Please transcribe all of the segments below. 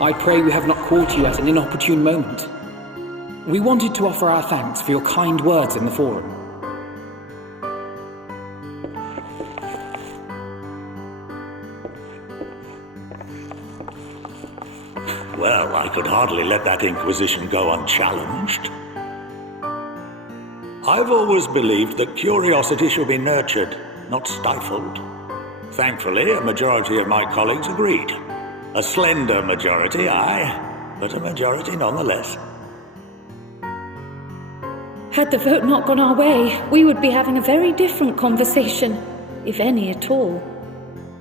I pray we have not caught you at an inopportune moment. We wanted to offer our thanks for your kind words in the forum. Well, I could hardly let that inquisition go unchallenged. I've always believed that curiosity should be nurtured, not stifled. Thankfully, a majority of my colleagues agreed. A slender majority, aye, but a majority nonetheless. Had the vote not gone our way, we would be having a very different conversation, if any at all.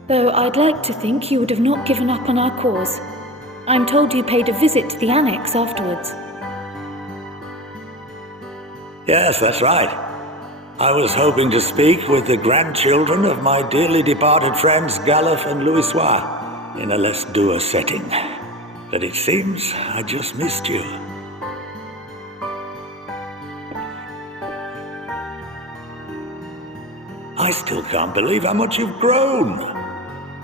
Though I'd like to think you would have not given up on our cause. I'm told you paid a visit to the annex afterwards. Yes, that's right. I was hoping to speak with the grandchildren of my dearly departed friends Galuf and Louisoix in a less dour setting. But it seems I just missed you. I still can't believe how much you've grown.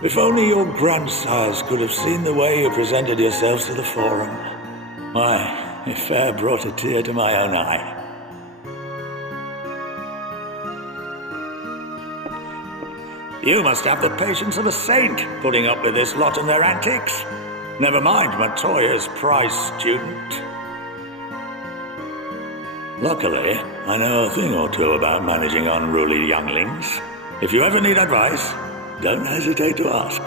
If only your grandsires could have seen the way you presented yourselves to the forum. Why, it fair brought a tear to my own eye. You must have the patience of a saint, putting up with this lot and their antics. Never mind Matoya's prize student. Luckily, I know a thing or two about managing unruly younglings. If you ever need advice, don't hesitate to ask.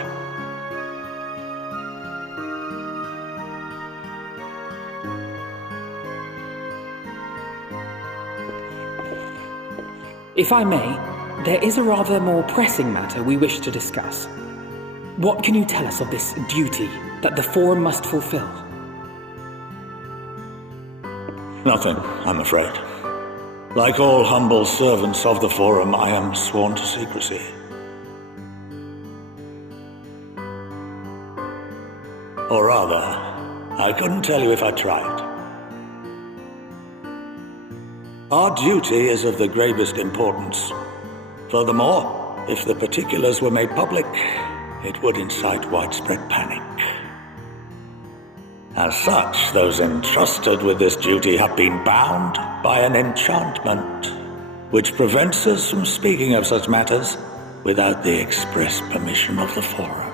If I may, there is a rather more pressing matter we wish to discuss. What can you tell us of this duty that the Forum must fulfill? Nothing, I'm afraid. Like all humble servants of the Forum, I am sworn to secrecy. Or rather, I couldn't tell you if I tried. Our duty is of the gravest importance. Furthermore, if the particulars were made public, it would incite widespread panic. As such, those entrusted with this duty have been bound by an enchantment, which prevents us from speaking of such matters without the express permission of the Forum.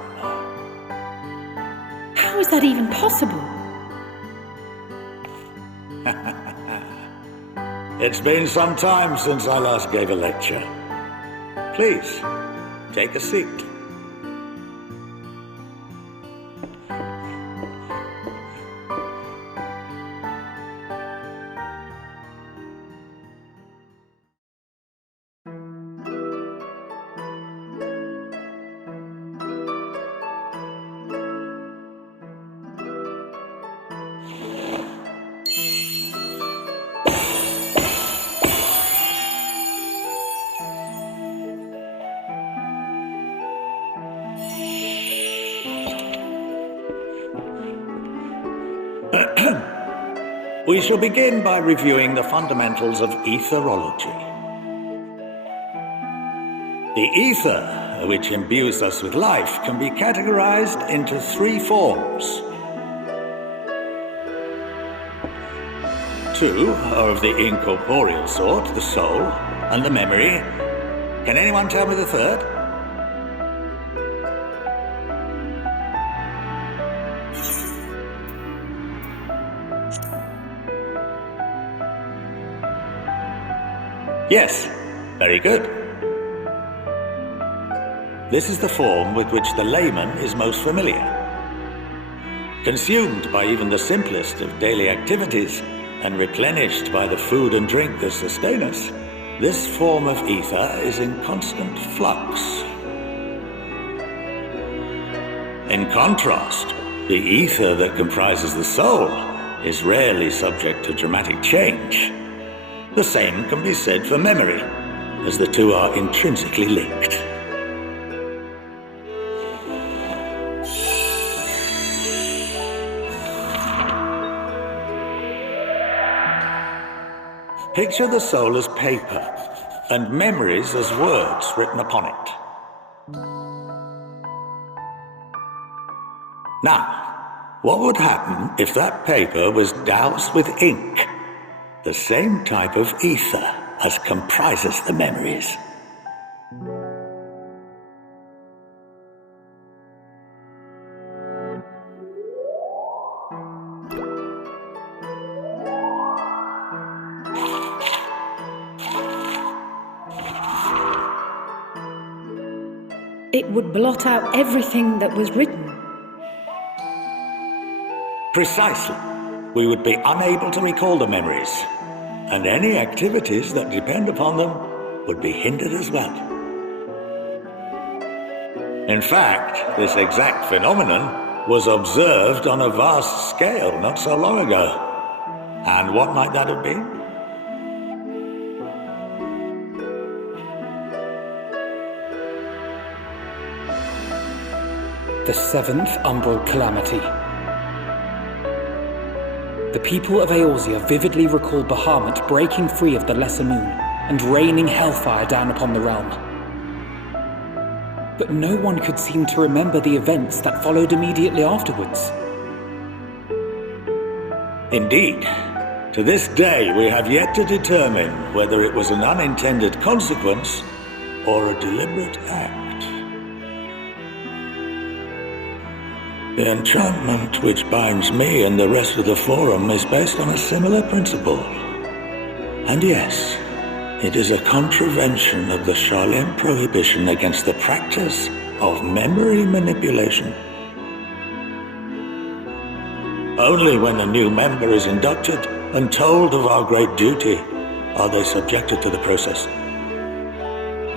How is that even possible? It's been some time since I last gave a lecture. Please, take a seat. We shall begin by reviewing the fundamentals of etherology. The ether, which imbues us with life, can be categorized into three forms. Two are of the incorporeal sort, the soul and the memory. Can anyone tell me the third? Yes, very good. This is the form with which the layman is most familiar. Consumed by even the simplest of daily activities and replenished by the food and drink that sustain us, this form of ether is in constant flux. In contrast, the ether that comprises the soul is rarely subject to dramatic change. The same can be said for memory, as the two are intrinsically linked. Picture the soul as paper, and memories as words written upon it. Now, What would happen if that paper was doused with ink? The same type of ether as comprises the memories. It would blot out everything that was written. Precisely. We would be unable to recall the memories, and any activities that depend upon them would be hindered as well. In fact, this exact phenomenon was observed on a vast scale not so long ago. And what might that have been? The seventh umbral calamity. The people of Eorzea vividly recall Bahamut breaking free of the Lesser Moon and raining hellfire down upon the realm. But no one could seem to remember the events that followed immediately afterwards. Indeed. To this day, we have yet to determine whether it was an unintended consequence or a deliberate act. The enchantment which binds me and the rest of the Forum is based on a similar principle. And yes, it is a contravention of the Sharlayan prohibition against the practice of memory manipulation. Only when a new member is inducted and told of our great duty are they subjected to the process.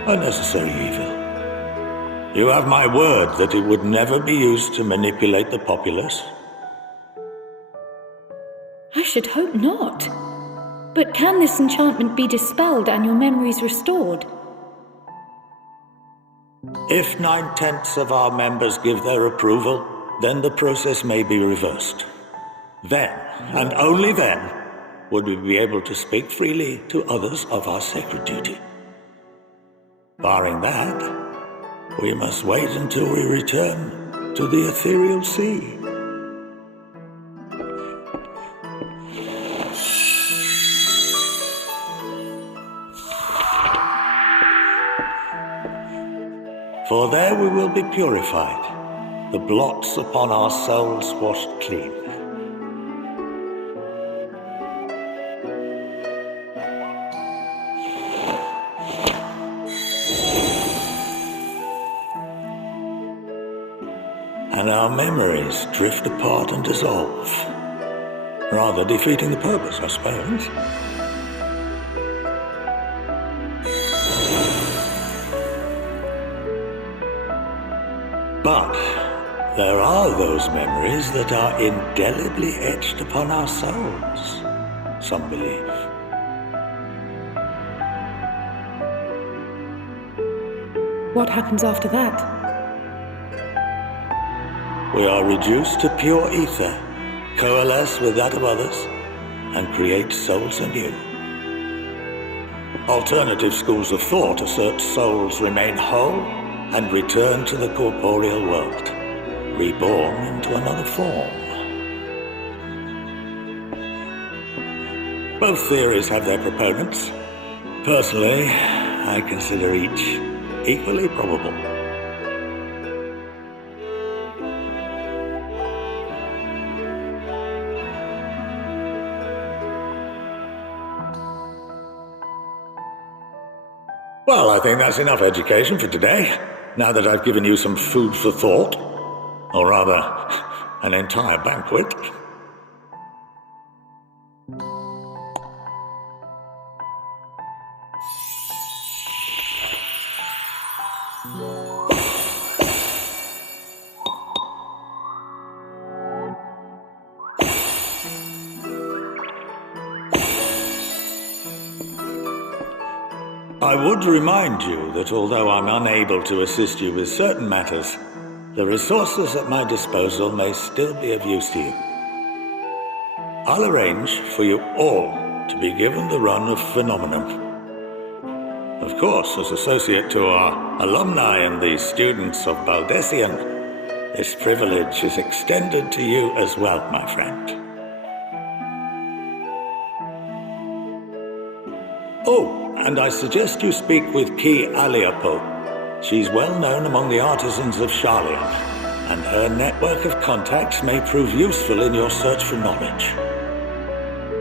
A necessary evil. You have my word that it would never be used to manipulate the populace? I should hope not. But can this enchantment be dispelled and your memories restored? If 9/10 of our members give their approval, then the process may be reversed. Then, and only then, would we be able to speak freely to others of our sacred duty. Barring that, we must wait until we return to the ethereal sea. For there we will be purified, the blots upon our souls washed clean. And our memories drift apart and dissolve, rather defeating the purpose, I suppose. But there are those memories that are indelibly etched upon our souls, some believe. What happens after that? We are reduced to pure ether, coalesce with that of others, and create souls anew. Alternative schools of thought assert souls remain whole and return to the corporeal world, reborn into another form. Both theories have their proponents. Personally, I consider each equally probable. Well, I think that's enough education for today, now that I've given you some food for thought. Or rather, an entire banquet. I would remind you that although I'm unable to assist you with certain matters, the resources at my disposal may still be of use to you. I'll arrange for you all to be given the run of Phenomenon. Of course, as associate to our alumni and the students of Baldessian, This privilege is extended to you as well, my friend. Oh, and I suggest you speak with Ki Aliapo. She's well known among the artisans of Sharlayan, and her network of contacts may prove useful in your search for knowledge.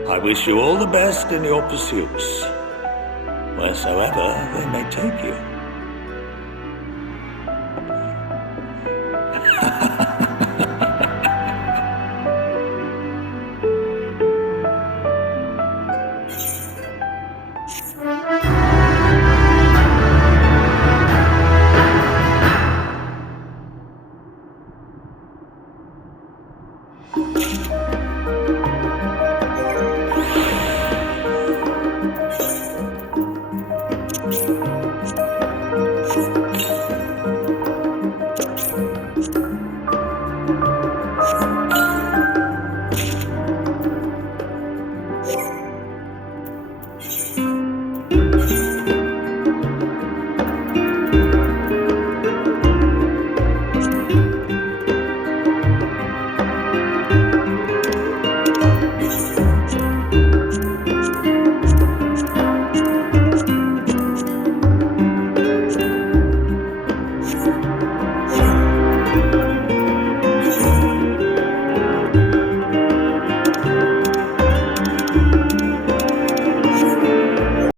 I wish you all the best in your pursuits, wheresoever they may take you.